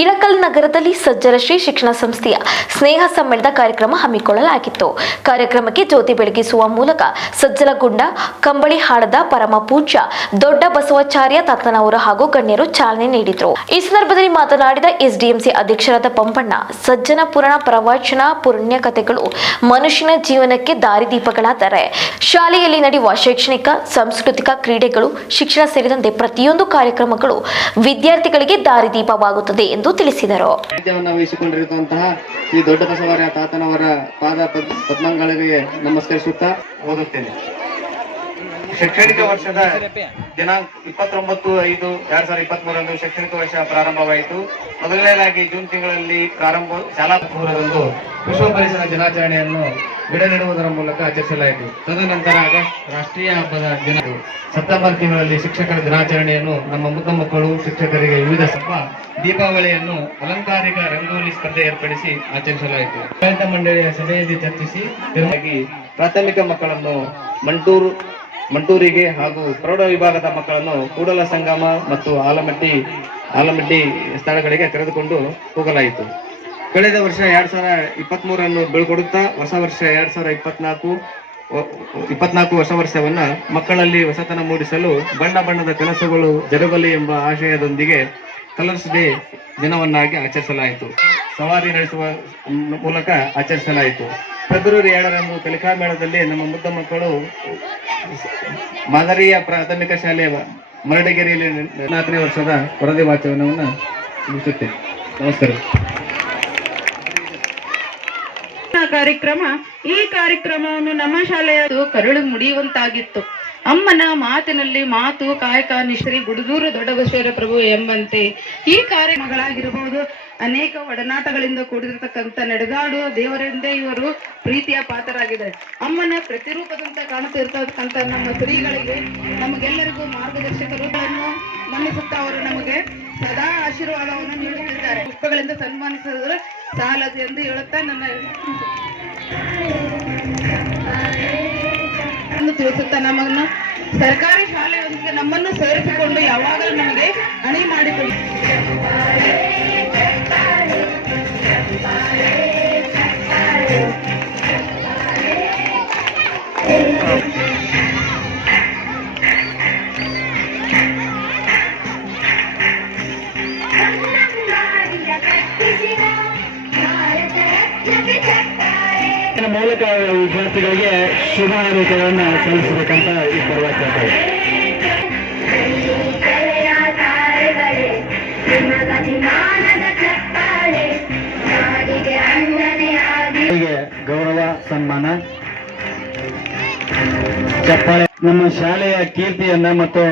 ಇಳಕಲ್ ನಗರದಲ್ಲಿ ಸಜ್ಜರ ಶ್ರೀ ಶಿಕ್ಷಣ ಸಂಸ್ಥೆಯ ಸ್ನೇಹ ಸಮ್ಮೇಳನದ ಕಾರ್ಯಕ್ರಮ ಹಮ್ಮಿಕೊಳ್ಳಲಾಗಿತ್ತು. ಕಾರ್ಯಕ್ರಮಕ್ಕೆ ಜ್ಯೋತಿ ಬೆಳಗಿಸುವ ಮೂಲಕ ಸಜ್ಜಲಗುಂಡ ಕಂಬಳಿ ಹಾಡದ ಪರಮ ಪೂಜ್ಯ ದೊಡ್ಡ ಬಸವಾಚಾರ್ಯ ತಾತನವರು ಹಾಗೂ ಗಣ್ಯರು ಚಾಲನೆ ನೀಡಿದರು. ಈ ಸಂದರ್ಭದಲ್ಲಿ ಮಾತನಾಡಿದ ಎಸ್ಡಿಎಂಸಿ ಅಧ್ಯಕ್ಷರಾದ ಪಂಪಣ್ಣ, ಸಜ್ಜನ ಪುರಾಣ ಪ್ರವಚನ ಪುಣ್ಯ ಕಥೆಗಳು ಮನುಷ್ಯನ ಜೀವನಕ್ಕೆ ದಾರಿದೀಪಗಳಾದರೆ ಶಾಲೆಯಲ್ಲಿ ನಡೆಯುವ ಶೈಕ್ಷಣಿಕ, ಸಾಂಸ್ಕೃತಿಕ, ಕ್ರೀಡೆಗಳು, ಶಿಕ್ಷಣ ಸೇರಿದಂತೆ ಪ್ರತಿಯೊಂದು ಕಾರ್ಯಕ್ರಮಗಳು ವಿದ್ಯಾರ್ಥಿಗಳಿಗೆ ದಾರಿದೀಪವಾಗುತ್ತದೆ ಎಂದು ತಿಳಿಸಿದರು. ವಹಿಸಿಕೊಂಡಿರುವಂತಹ ಈ ದೊಡ್ಡ ಬಸವಾರ್ಯ ತಾತನವರ ಪಾದ ಪದ್ಮಗಳಿಗೆ ನಮಸ್ಕರಿಸುತ್ತಾ ಓದುತ್ತೇನೆ. ಶೈಕ್ಷಣಿಕ ವರ್ಷದ ದಿನಾಂಕ 29/5/2023 ಶೈಕ್ಷಣಿಕ ವರ್ಷ ಪ್ರಾರಂಭವಾಯಿತು. ಮೊದಲನೇದಾಗಿ ಜೂನ್ ತಿಂಗಳಲ್ಲಿ ಶಾಲಾ ಪೂರ್ವದಂದು ವಿಶ್ವ ಪರಿಸರ ದಿನಾಚರಣೆಯನ್ನು ಗಿಡ ನೆಡುವುದರ ಮೂಲಕ ಆಚರಿಸಲಾಯಿತು. ತದನಂತರ ಆಗಸ್ಟ್ ರಾಷ್ಟ್ರೀಯ ಹಬ್ಬದ ದಿನ, ಸೆಪ್ಟೆಂಬರ್ ತಿಂಗಳಲ್ಲಿ ಶಿಕ್ಷಕರ ದಿನಾಚರಣೆಯನ್ನು ನಮ್ಮ ಮುದ್ದ ಮಕ್ಕಳು ಶಿಕ್ಷಕರಿಗೆ ವಿವಿಧ ದೀಪಾವಳಿಯನ್ನು ಅಲಂಕಾರಿಕ ರಂಗೋಲಿ ಸ್ಪರ್ಧೆ ಏರ್ಪಡಿಸಿ ಆಚರಿಸಲಾಯಿತು. ಆಡಳಿತ ಮಂಡಳಿಯ ಸಭೆಯಲ್ಲಿ ಚರ್ಚಿಸಿ ಪ್ರಾಥಮಿಕ ಮಕ್ಕಳನ್ನು ಮಂಟೂರಿಗೆ ಹಾಗೂ ಪ್ರೌಢ ವಿಭಾಗದ ಮಕ್ಕಳನ್ನು ಕೂಡಲ ಸಂಗಮ ಮತ್ತು ಆಲಮಟ್ಟಿ ಸ್ಥಳಗಳಿಗೆ ಕರೆದುಕೊಂಡು ಹೋಗಲಾಯಿತು. ಕಳೆದ ವರ್ಷ 2023 ಬೀಳ್ಕೊಡುತ್ತಾ ಹೊಸ ವರ್ಷ 2024 ಹೊಸ ವರ್ಷವನ್ನ ಮಕ್ಕಳಲ್ಲಿ ಹೊಸತನ ಮೂಡಿಸಲು ಬಣ್ಣ ಬಣ್ಣದ ಕನಸುಗಳು ಜರುಗಲಿ ಎಂಬ ಆಶಯದೊಂದಿಗೆ ಕಲರ್ಸ್ ಡೇ ದಿನವನ್ನಾಗಿ ಆಚರಿಸಲಾಯಿತು. ಸವಾರಿ ನಡೆಸುವ ಮೂಲಕ ಆಚರಿಸಲಾಯಿತು. ಫೆಬ್ರವರಿ 2ರಂದು ಕಲಿಕಾ ಮೇಳದಲ್ಲಿ ನಮ್ಮ ಮುದ್ದ ಮಕ್ಕಳು ಮಾದರಿಯ ಪ್ರಾಥಮಿಕ ಶಾಲೆಯ ಮರಡಗೆರೆಯಲ್ಲಿ 4ನೇ ವರ್ಷದ ವರದಿ ವಾಚನವನ್ನು ಮುಗಿಸುತ್ತೇನೆ. ನಮಸ್ಕಾರ. ಈ ಕಾರ್ಯಕ್ರಮವನ್ನು ನಮ್ಮ ಶಾಲೆಯ ಕರುಳು ಮುಡಿಯುವಂತಾಗಿತ್ತು. ಅಮ್ಮನ ಮಾತಿನಲ್ಲಿ ಮಾತು, ಕಾಯಕ ನಿಶ್ರೀ ಗುಡುಗೂರು ದೊಡ್ಡಬಸವೇಶ್ವರ ಪ್ರಭು ಎಂಬಂತೆ ಈ ಕಾರ್ಯಕ್ರಮಗಳಾಗಿರಬಹುದು. ಅನೇಕ ಒಡನಾಟಗಳಿಂದ ಕೂಡಿರತಕ್ಕಂಥ ನಡೆದಾಡುವ ದೇವರಿಂದ ಇವರು ಪ್ರೀತಿಯ ಪಾತ್ರರಾಗಿದ್ದಾರೆ. ಅಮ್ಮನ ಪ್ರತಿರೂಪದಂತ ಕಾಣುತ್ತಿರ್ತಕ್ಕಂಥ ನಮ್ಮ ಶ್ರೀಗಳಿಗೆ, ನಮಗೆಲ್ಲರಿಗೂ ಮಾರ್ಗದರ್ಶಕರುಗಳನ್ನು ಮನ್ನಿಸುತ್ತಾ ಅವರು ನಮಗೆ ಸದಾ ಆಶೀರ್ವಾದವನ್ನು ನೀಡುತ್ತಿದ್ದಾರೆ. ಪುಷ್ಪಗಳಿಂದ ಸನ್ಮಾನಿಸಿದರೆ ಸಾಲದು ಎಂದು ಹೇಳುತ್ತಾ ನನ್ನ ತಿಳಿಸುತ್ತಾ ನಮ್ಮನ್ನು ಸರ್ಕಾರಿ ಶಾಲೆಯೊಂದಿಗೆ ನಮ್ಮನ್ನು ಸೇರಿಸಿಕೊಂಡು ಯಾವಾಗಲೂ ನಮಗೆ ಅಣಿ ಮಾಡಿಕೊಳ್ಳಿ. ಮೂಲಕ ವಿದ್ಯಾರ್ಥಿಗಳಿಗೆ ಶುಭ ಹಾರೈಕೆಗಳನ್ನು ಸಲ್ಲಿಸಬೇಕಂತ ಈ ಪರವಾಗಿ ಗೌರವ ಸನ್ಮಾನ ಚಪ್ಪಾಳೆ ನಮ್ಮ ಶಾಲೆಯ ಕೀರ್ತಿಯನ್ನ ಮತ್ತು